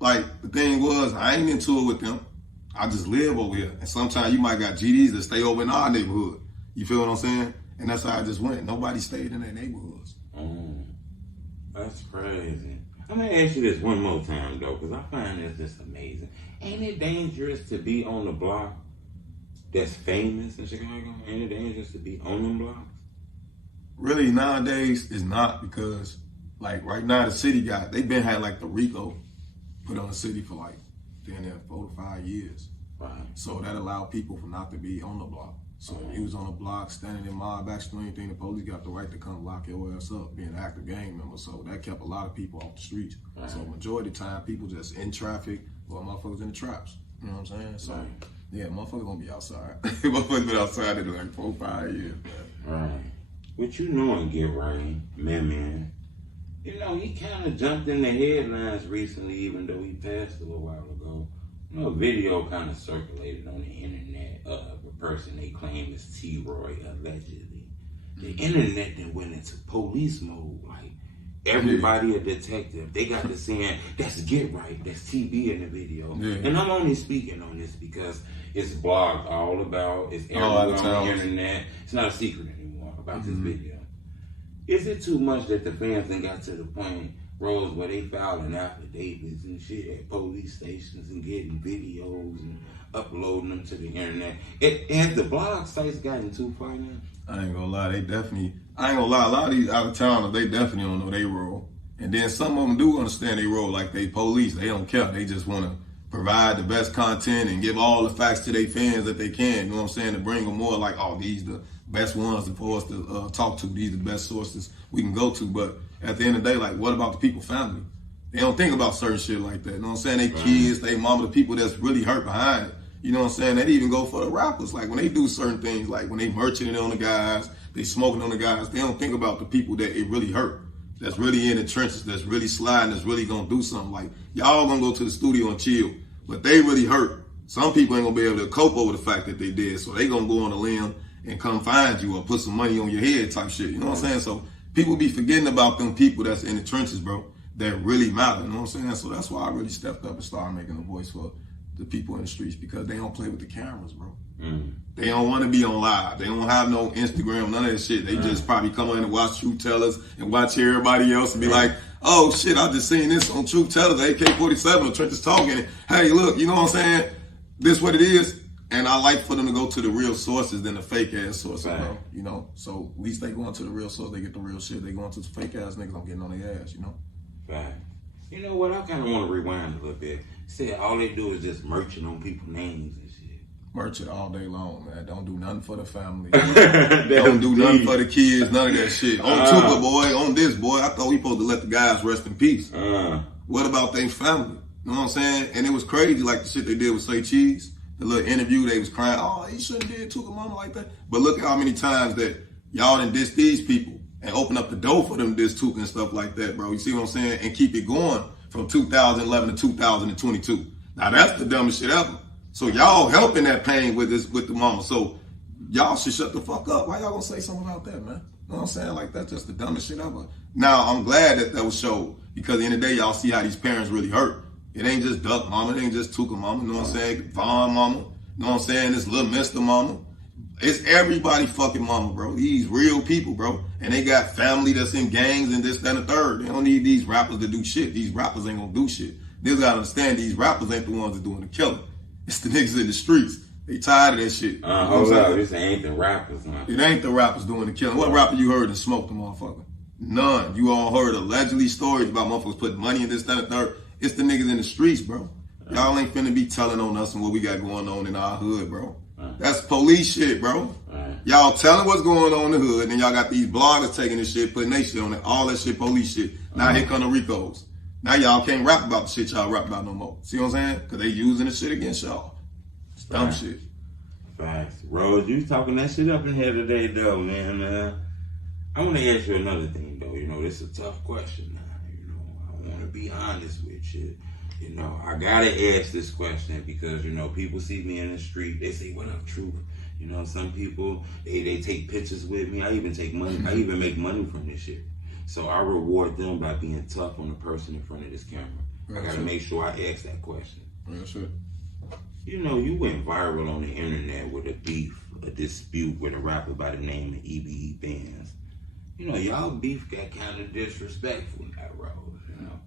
like, the thing was, I ain't into it with them. I just live over here. And sometimes you might got GDs that stay over in our neighborhood. You feel what I'm saying? And that's how I just went. Nobody stayed in their neighborhoods. That's crazy. I'm going to ask you this one more time, though, because I find this just amazing. Ain't it dangerous to be on the block that's famous in Chicago? Ain't it dangerous to be on them blocks? Really, nowadays, it's not, because, like, right now, the city they've been had, like, the RICO put on the city for, like, 4 to 5 years. Right. So that allowed people for not to be on the block. So if you was on the block, standing in mob action or anything, the police got the right to come lock your ass up, being an active gang member. So that kept a lot of people off the streets. Right. So majority of the time, people just in traffic or motherfuckers in the traps. You know what I'm saying? So yeah, motherfuckers gonna be outside. Motherfuckers been outside in like 4 or 5 years, man. Right. But you know and get right, man. You know, he kind of jumped in the headlines recently, even though he passed a little while ago. You know, a video kind of circulated on the internet of a person they claim is T-Roy, allegedly. The internet then went into police mode. Like, everybody a detective. They got to saying, that's Get Right, that's TB in the video. Yeah. And I'm only speaking on this because it's blogged all about, it's everywhere on the internet. It's not a secret anymore about this video. Is it too much that the fans then got to the point, Rose, where they filing affidavits and shit at police stations and getting videos and uploading them to the internet? Has the blog sites gotten too far now? I ain't gonna lie, I ain't gonna lie, a lot of these out of towners, they definitely don't know they role. And then some of them do understand they role, like they police, they don't care. They just wanna provide the best content and give all the facts to their fans that they can, you know what I'm saying, to bring them more like, oh, these the best ones for us to talk to. These are the best sources we can go to. But at the end of the day, like, what about the people family? They don't think about certain shit like that. You know what I'm saying? They kids, they mama, the people that's really hurt behind it. You know what I'm saying? They even go for the rappers. Like, when they do certain things, like when they merching on the guys, they smoking on the guys, they don't think about the people that it really hurt. That's really in the trenches, that's really sliding, that's really gonna do something. Like, y'all gonna go to the studio and chill, but they really hurt. Some people ain't gonna be able to cope over the fact that they did, so they gonna go on a limb and come find you or put some money on your head type shit. You know what I'm saying? So people be forgetting about them people that's in the trenches, bro, that really matter. You know what I'm saying? So that's why I really stepped up and started making a voice for the people in the streets, because they don't play with the cameras, bro. They don't want to be on live. They don't have no Instagram, none of that shit. They just probably come in and watch Truth Tellers and watch everybody else and be like, oh shit, I just seen this on Truth Tellers, AK-47, the trenches talking. Hey, look, you know what I'm saying? This what it is. And I like for them to go to the real sources than the fake ass sources, bro. You know, so at least they going to the real source, they get the real shit. They going to the fake ass niggas, I'm getting on their ass, you know? Right. You know what? I kind of want to rewind a little bit. Say all they do is just merchant on people's names and shit. Merchant all day long, man. Don't do nothing for the family. Don't do nothing for the kids. None of that shit. On Tuka, boy. On this, boy. I thought we supposed to let the guys rest in peace. What about their family? You know what I'm saying? And it was crazy, like the shit they did with Say Cheese. The little interview, they was crying, oh, he shouldn't have did Tuka mama like that. But look how many times that y'all done diss these people and open up the door for them diss Tuka and stuff like that, bro. You see what I'm saying? And keep it going from 2011 to 2022. Now that's the dumbest shit ever. So y'all helping that pain with the mama. So y'all should shut the fuck up. Why y'all gonna say something about that, man? You know what I'm saying? Like, that's just the dumbest shit ever. Now, I'm glad that was showed, because at the end of the day, y'all see how these parents really hurt. It ain't just Duck mama, it ain't just Tuka mama, you know what I'm saying? Vaughn mama, you know what I'm saying? This little Mr. mama. It's everybody fucking mama, bro. These real people, bro. And they got family that's in gangs and this, that, and the third. They don't need these rappers to do shit. These rappers ain't gonna do shit. Niggas gotta understand, these rappers ain't the ones that doing the killing. It's the niggas in the streets. They tired of that shit. Hold up, this ain't the rappers, huh? It ain't the rappers doing the killing. What rapper you heard and smoked the motherfucker? None. You all heard allegedly stories about motherfuckers putting money in this, that, and the third. It's the niggas in the streets, bro. Y'all ain't finna be telling on us and what we got going on in our hood, bro. That's police shit, bro. Y'all telling what's going on in the hood, and y'all got these bloggers taking this shit, putting their shit on it. All that shit police shit. Now here come the Ricos. Now y'all can't rap about the shit y'all rap about no more. See what I'm saying? Because they using the shit against y'all. It's dumb shit. Facts. Rose, you talking that shit up in here today, though, man. I want to ask you another thing, though. You know, this is a tough question now. You know, I want to be honest with you. You know, I gotta ask this question because, you know, people see me in the street, they say, what up, Truth? You know, some people, they take pictures with me. I even take money. I even make money from this shit. So I reward them by being tough on the person in front of this camera. I gotta make sure I ask that question. Real shit. You know, you went viral on the internet with a dispute with a rapper by the name of Ebe Bandz. You know, y'all beef got kind of disrespectful in that road, you know.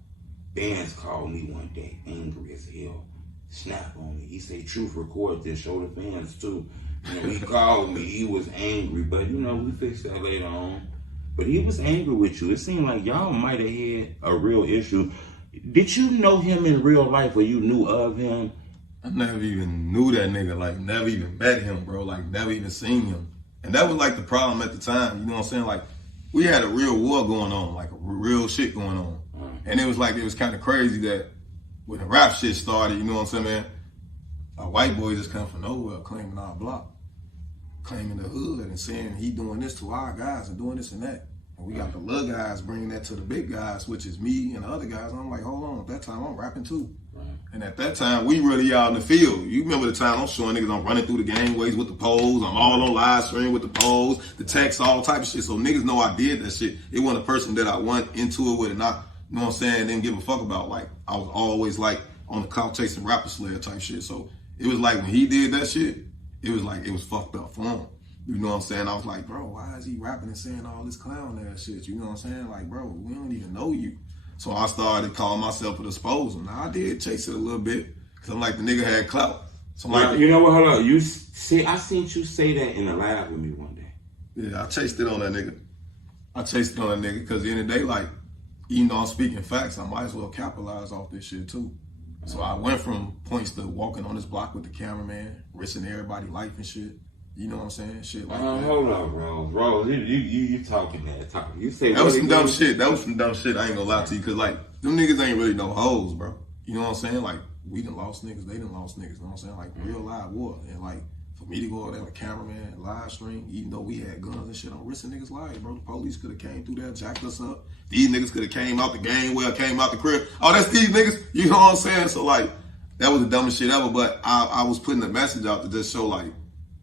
Bandz called me one day, angry as hell, snap on me. He said, Truth, record this, show the fans too. You know, he called me, he was angry, but you know, we fixed that later on. But he was angry with you. It seemed like y'all might have had a real issue. Did you know him in real life, or you knew of him? I never even knew that nigga, like never even met him, bro, like never even seen him. And that was like the problem at the time, you know what I'm saying? Like, we had a real war going on, like a real shit going on. And it was kind of crazy that when the rap shit started, you know what I'm saying, man? A white boy just come from nowhere claiming our block, claiming the hood and saying he doing this to our guys and doing this and that. And we got the little guys bringing that to the big guys, which is me and the other guys. And I'm like, hold on, at that time I'm rapping too. And at that time, we really out in the field. You remember the time I'm showing niggas I'm running through the gangways with the poles. I'm all on live stream with the poles, the text, all type of shit. So niggas know I did that shit. It wasn't a person that I went into it with and not, you know what I'm saying, didn't give a fuck about. Like, I was always like on the clout chasing rapper slayer type shit. So it was like when he did that shit, it was like it was fucked up for him. You know what I'm saying? I was like, bro, why is he rapping and saying all this clown ass shit? You know what I'm saying? Like, bro, we don't even know you. So I started calling myself a disposal. Now I did chase it a little bit because I'm like, the nigga had clout. So I'm like, you know what? Hold on. You see, I seen you say that in the live with me one day. Yeah, I chased it on that nigga. Because at the end of the day, like, even though I'm speaking facts, I might as well capitalize off this shit too. So I went from points to walking on this block with the cameraman, risking everybody's life and shit. You know what I'm saying? Shit like that. Hold up, Rose. You talking that talk. You say that was some dumb shit. That was some dumb shit. I ain't gonna lie to you, cause like them niggas ain't really no hoes, bro. You know what I'm saying? Like we done lost niggas, they done lost niggas. You know what I'm saying? Like real live war. And like for me to go out there with a cameraman, live stream, even though we had guns and shit, I'm risking niggas' lives, bro. The police could have came through there, jacked us up. These niggas could have came out the GangWay, came out the crib. Oh, that's these niggas. You know what I'm saying? So like that was the dumbest shit ever. But I was putting a message out to just show like,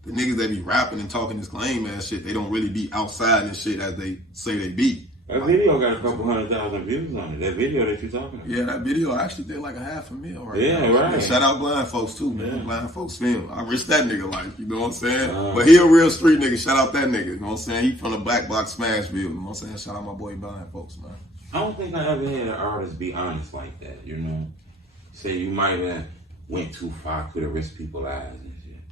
the niggas that be rapping and talking this lame ass shit, they don't really be outside and shit as they say they be. That video got a couple 100,000 views on it. That video that you talking about. Yeah, that video actually did like 500,000 right now. Yeah, right. And shout out Blind Folks too, man. Yeah. Blind Folks film. I risk that nigga life, you know what I'm saying? But he a real street nigga. Shout out that nigga, you know what I'm saying? He from the Black Box Smashville, you know what I'm saying? Shout out my boy Blind Folks, man. I don't think I ever had an artist be honest like that, you know? Say you might have went too far, could have risked people's lives.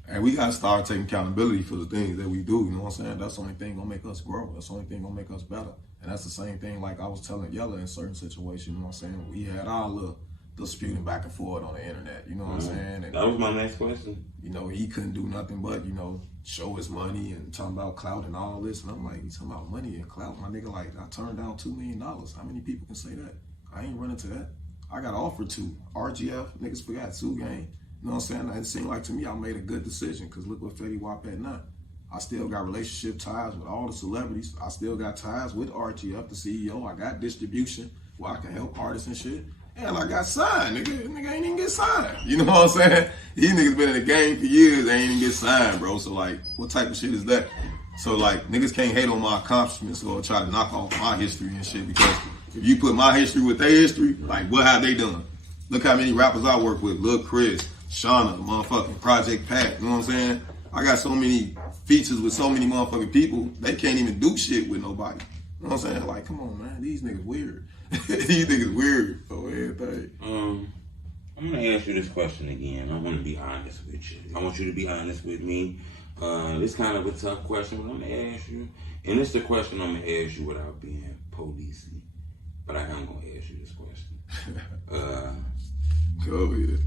And we gotta start taking accountability for the things that we do, you know what I'm saying? That's the only thing gonna make us grow. That's the only thing gonna make us better. And that's the same thing like I was telling Yella in certain situations, you know what I'm saying? We had our little disputing back and forth on the internet, you know what I'm saying? And that was my next question. You know, he couldn't do nothing but, you know, show his money and talking about clout and all this. And I'm like, you talking about money and clout? My nigga, like, I turned down $2 million. How many people can say that? I ain't running to that. I got offered to. RGF, niggas forgot, Sue Gang. You know what I'm saying? It seemed like to me I made a good decision because look what Fetty Wap at now. I still got relationship ties with all the celebrities. I still got ties with RGF, the CEO. I got distribution where I can help artists and shit. And I got signed, nigga. Nigga ain't even get signed. You know what I'm saying? These niggas been in the game for years, they ain't even get signed, bro. So like, what type of shit is that? So like, niggas can't hate on my accomplishments or try to knock off my history and shit because if you put my history with their history, like what have they done? Look how many rappers I work with. Lil Chris, Shauna, motherfucking Project Pat, you know what I'm saying? I got so many features with so many motherfucking people, they can't even do shit with nobody. You know what I'm saying? Like, come on, man, these niggas weird. These niggas weird for everything. I'm gonna ask you this question again. I want to be honest with you. I want you to be honest with me. It's kind of a tough question, but I'm gonna ask you. And it's the question I'm gonna ask you without being policey. But I'm gonna ask you this question. Go ahead.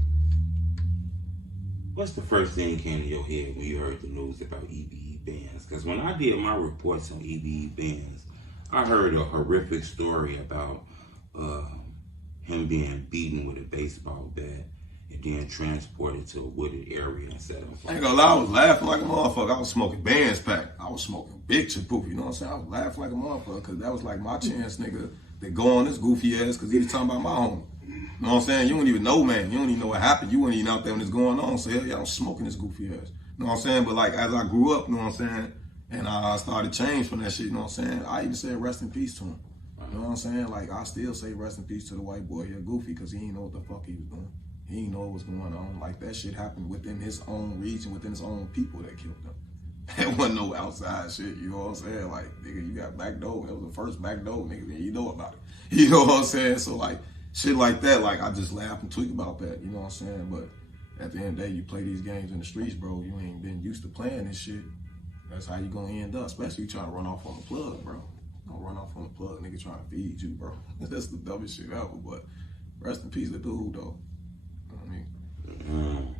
What's the first thing that came to your head when you heard the news about Ebe Bandz? Because when I did my reports on Ebe Bandz, I heard a horrific story about him being beaten with a baseball bat and then transported to a wooded area and set on fire. I ain't gonna lie, I was laughing like a motherfucker. I was smoking Benz pack. I was smoking big chapoop, you know what I'm saying? I was laughing like a motherfucker because that was like my chance, nigga, to go on this goofy ass because he was talking about my homie. You know what I'm saying? You don't even know, man. You don't even know what happened. You weren't even out there when it's going on. So, hell yeah, I'm smoking this goofy ass. You know what I'm saying? But, like, as I grew up, you know what I'm saying, and I started to change from that shit, you know what I'm saying, I even said rest in peace to him. You know what I'm saying? Like, I still say rest in peace to the white boy here, Goofy, because he didn't know what the fuck he was doing. He didn't know what was going on. Like, that shit happened within his own region, within his own people that killed him. There wasn't no outside shit, you know what I'm saying? Like, nigga, you got back door. That was the first back door, nigga. You know about it. You know what I'm saying? So, like, shit like that, like, I just laugh and tweet about that, you know what I'm saying? But at the end of the day, you play these games in the streets, bro. You ain't been used to playing this shit. That's how you gonna end up, especially you trying to run off on the plug, bro. Don't run off on the plug, nigga trying to feed you, bro. That's the dumbest shit ever, but rest in peace to dude, though. You know what I mean?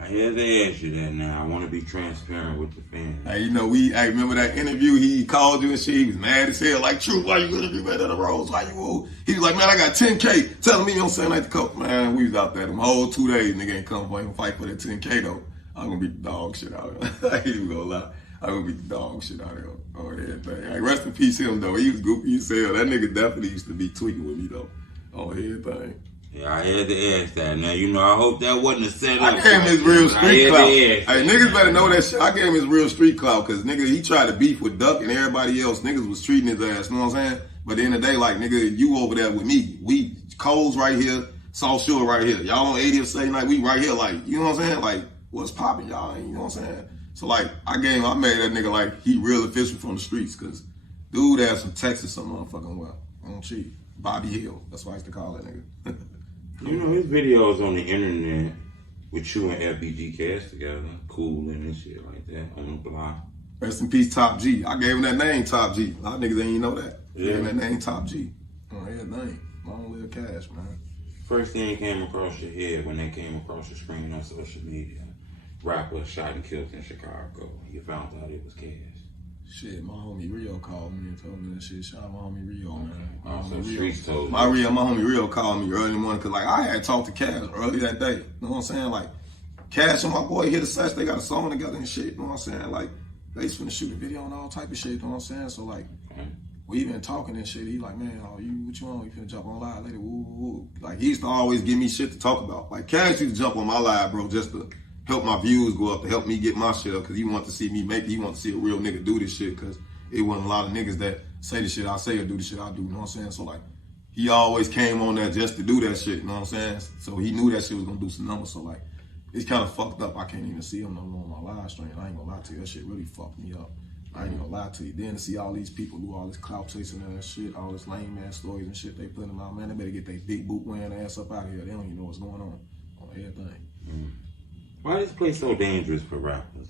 I had to ask you that now. I want to be transparent with the fans. Hey, you know, I remember that interview, he called you and shit, he was mad as hell, like, True, why you interview me at the Rose? Why you, he was like, man, I got 10K, telling me you don't sound like the coach. Man, we was out there them whole 2 days, nigga ain't come for him fight for that 10K, though. I'm gonna beat the dog shit out of him. I ain't even gonna lie. I'm gonna beat the dog shit out of him. Oh, everything. Hey, rest in peace him, though. He was goofy as hell. That nigga definitely used to be tweaking with me, though. Oh, everything. Yeah, I had to ask that. Now, you know, I hope that wasn't a setup. I gave him his real street clout. Hey, niggas better know that shit. I gave him his real street clout because, nigga, he tried to beef with Duck and everybody else. Niggas was treating his ass, you know what I'm saying? But at the end of the day, like, nigga, you over there with me. We, Cole's right here, South Shore right here. Y'all on 80th Saturday night, we right here, like, you know what I'm saying? Like, what's popping, y'all? You know what I'm saying? So, like, I made that nigga, like, he real official from the streets because dude has some Texas some motherfucking well. I don't cheat. Bobby Hill. That's why I used to call that nigga. You know, his videos on the internet with you and FBG Cast together, cool and shit like that on the block. Rest in peace, Top G. I gave him that name, Top G. A lot of niggas ain't even know that. Yeah. Gave him that name, Top G. Oh, yeah, name. Long live Cash, man. First thing came across your head when they came across your screen on social media. Rapper shot and killed in Chicago. You found out it was Cash. Shit, my homie Rio called me and told me that shit. Shout out my homie Rio, man. Also, streets told my homie Rio called me early in the morning because, like, I had talked to Cash early that day. You know what I'm saying? Like, Cash and my boy hit a sesh. They got a song together and shit. You know what I'm saying? Like, they just finna shoot a video and all type of shit. You know what I'm saying? So, like, we been talking and shit. He like, man, what you want? You finna jump on live later? Woo, woo, woo. Like, he used to always give me shit to talk about. Like, Cash used to jump on my live, bro, just to help my views go up, to help me get my shit up, because he want to see me make it. He want to see a real nigga do this shit, because it wasn't a lot of niggas that say the shit I say or do the shit I do, you know what I'm saying? So, like, he always came on there just to do that shit, you know what I'm saying? So he knew that shit was gonna do some numbers, so, like, it's kind of fucked up. I can't even see him no more on my live stream. I ain't gonna lie to you, that shit really fucked me up. I ain't gonna lie to you. Then to see all these people do all this clout chasing and shit, all this lame ass stories and shit they putting them out, man, they better get their big boot wearing ass up out of here. They don't even know what's going on everything. Why is this place so dangerous for rappers?